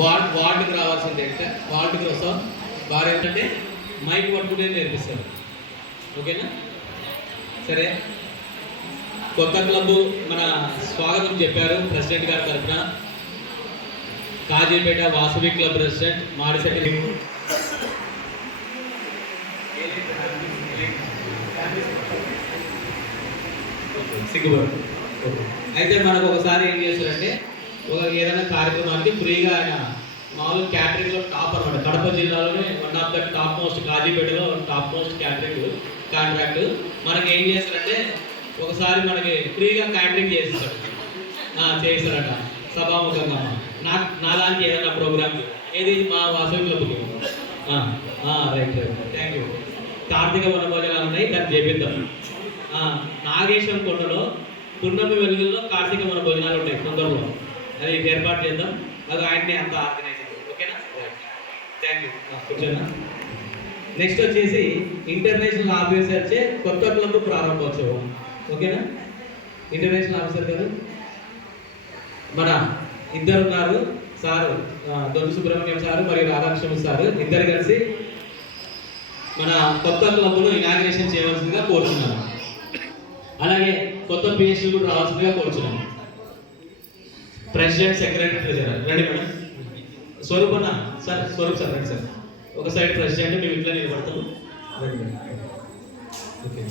వార్డుకి రావాల్సిందే. వార్డుకి వస్తాం. వారు ఏంటంటే మైక్ పట్టుకునే నేర్పిస్తారు. ఓకేనా? సరే, కొత్త క్లబ్ మన స్వాగతం చెప్పారు ప్రెసిడెంట్ గారి తరఫున. కాజీపేట వాసవి క్లబ్ ప్రెసిడెంట్ మాడిశెట్టి సిగ్గుపడు. అయితే మనకు ఒకసారి ఏం చేశారంటే ఏదైనా కార్యక్రమానికి ఫ్రీగా ఆయన మామూలు క్యాటరింగ్లో టాప్ అనమాట. కడప జిల్లాలోనే one of the top most, కాజీపేటలో టాప్ మోస్ట్ క్యాటరింగ్ కాంట్రాక్ట్. మనకి ఏం చేస్తారంటే ఒకసారి మనకి ఫ్రీగా క్యాటరింగ్ చేస్తాడు, చేస్తారట సభాముఖంగా. నా దానికి ఏదైనా ప్రోగ్రామ్ ఏది మా వాసవి క్లబ్కి. Right thank you. కార్తీక వనభోజనాలు ఉన్నాయి, దాన్ని చేపిద్దాం. నాగేశ్వరం కొండలో పున్నమి వెలుగుల్లో కార్తీక వనభోజనాలు ఉంటాయి తొందరలో, అది ఏర్పాటు చేద్దాం. అది ఆయన్ని అంత ఆర్గనైజ్. ఓకేనా? Thank you. కూర్చోనా. నెక్స్ట్ వచ్చేసి ఇంటర్నేషనల్ ఆఫీసర్ చే కొత్త క్లబ్ ప్రారంభోత్సవం. ఓకేనా? ఇంటర్నేషనల్ ఆఫీసర్ గారు మన ఇద్దరు ఉన్నారు సారు, దొంతు సుబ్రహ్మణ్యం సారు మరియు రాధాకృష్ణ సారు, ఇద్దరు కలిసి మన కొత్త క్లబ్ను ఇనాగ్రేషన్ చేయవలసిందిగా కోరుచున్నాను. అలాగే కొత్త పిహెచ్లు కూడా రావాల్సిందిగా కోరుచున్నాను. ప్రెసిడెంట్, సెక్రటరీ, ట్రెజరర్ రండి మేడం. స్వరూప్ అన్న సార్, స్వరూప్ సార్ రండి సార్. ఒక సైడ్ ప్రెసిడెంట్, మేము ఇట్లా నిలబడతాము. ఓకే,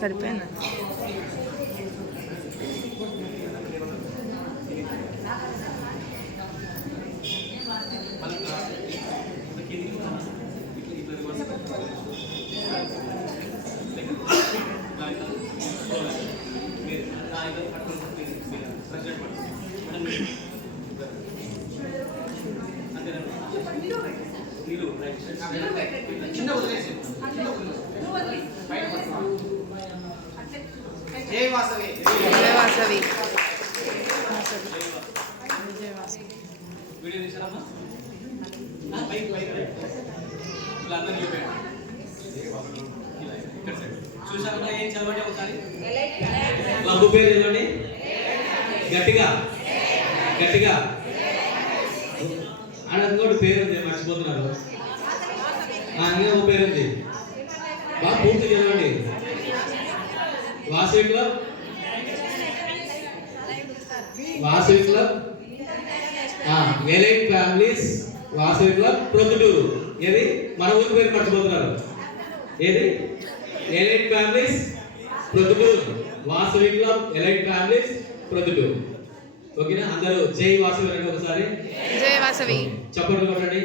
సరిపోయినా జై వాసవి. జై వాసవి. వీడియో తీసారమ్మా? చూసారమ్మా? ఏం చదవండి ఒకసారి. క్లబ్ పేరు చదవండి గట్టిగా గట్టిగా. ఆడ ఇంకోటి పేరు ఉంది, మర్చిపోతున్నారు. ఇంకా ఒక పేరు ఉంది, బాగా పూర్తి చదవండి. Vasavi club, Vasavi club, elite families Vasavi club Proddatur. ఏది మన ఊరి పేరు మర్చిపోతున్నారు. ఏది? Elite families Proddatur, Vasavi club elite families Proddatur. ఓకేనా? అందరూ జై వాసవి రండి ఒకసారి. జై వాసవి చప్పట్లు కొట్టండి.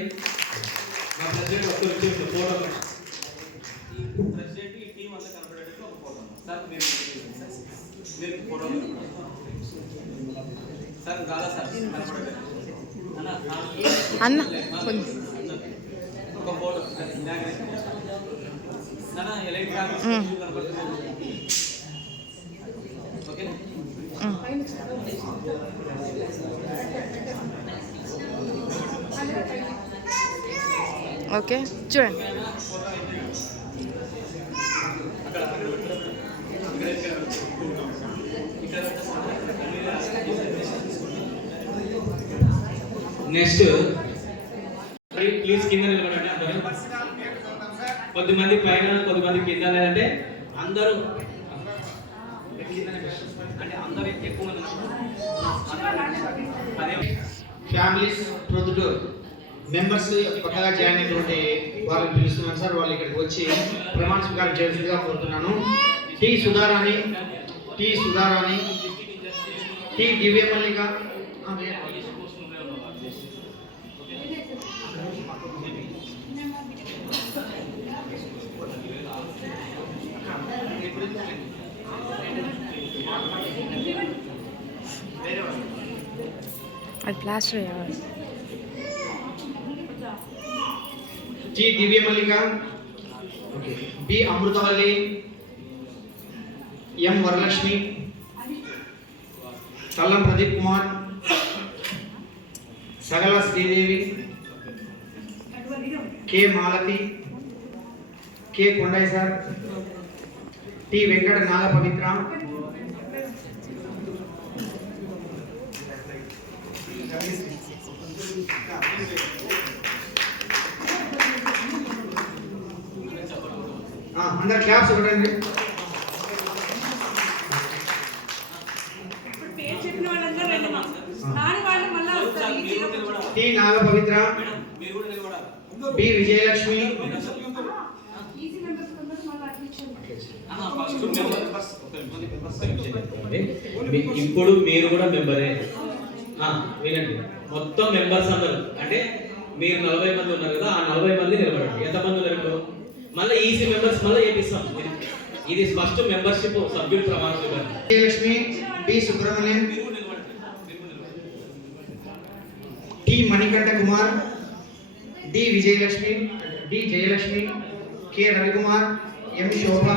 మా ప్రెసిడెంట్ ఒక్క నిమిషం ఫోటో. ప్రెసిడెంట్ ఈ టీం అంతా కనపడేటట్టు ఒక ఫోటో సార్. మీరు ఫోటో సార్ రాదా సార్ అన్న ఒక ఫోటో ఓకే. ఓకే చూడండి. నెక్స్ట్ ప్లీజ్ కింద నిలబడండి అందరూ. కొద్దిమంది పైన కొద్దిమంది కింద, లేదంటే అందరూ అంటే అందరూ ఎక్కువ మంది. ఫ్యామిలీస్ ప్రొద్దుటూరు మెంబర్స్ కొత్తగా జాయిన్ అయినటువంటి వాళ్ళని పిలుస్తున్నాను సార్. వాళ్ళు ఇక్కడికి వచ్చి ప్రమాణ స్వీకారం చేయాల్సిందిగా కోరుతున్నాను. T Sudharani, T Sudharani, T Divya Mallika, అది ప్లాస్టర్ చేయాలి. T Divya Mallika, B Amruthavalli, M Varalakshmi, Kallam Pradeep Kumar, Sagala Sridevi, K Malathi, K Kondaiah sir, T Venkata Naga Pavitra, అందరు క్లాప్స్ ఇవ్వండి. ఇప్పుడు పేరు చెప్పిన వాళ్ళందరూ రెండు రాని వాళ్ళు మళ్ళీ వస్తారు ఈజీగా టి నాగ పవిత్ర, బి విజయలక్ష్మి, ఈజీ మెంబర్స్ అందరూ మళ్ళీ అడ్మిషన్ ఇప్పుడు మీరు కూడా మెంబరే. వినండి, మొత్తం మెంబర్స్ అందరూ అంటే మీరు 40 మంది ఉన్నారు కదా, ఆ 40 మంది నిలబడండి. ఎంతమంది ఉన్నారు ఇప్పుడు? మళ్ళీ ఈసీ మెంబర్స్ మళ్ళీ చేపిస్తాం. ఇది ఫస్ట్ మెంబర్షిప్ సభ్యులు ప్రమాణ స్వీకారం. Vijayalakshmi, B Subrahmanyam, T Manikanta Kumar, D Vijayalakshmi, D Jayalakshmi, K Ravikumar, M Shobha,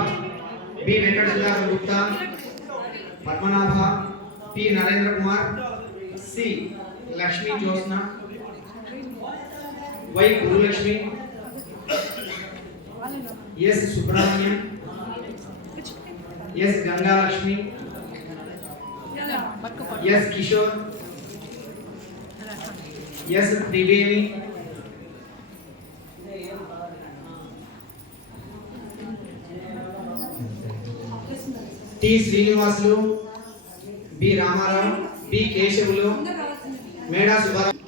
B Venkata Sudhakar Gupta, Padmanabha, P Narendra Kumar, C Lakshmi Jyotsna, Y Gurulakshmi, S Subrahmanyam, S Gangalakshmi, S Kishore, S Triveni, T Srinivasulu, B Ramarao, B Keshavulu, Meda Subbarao.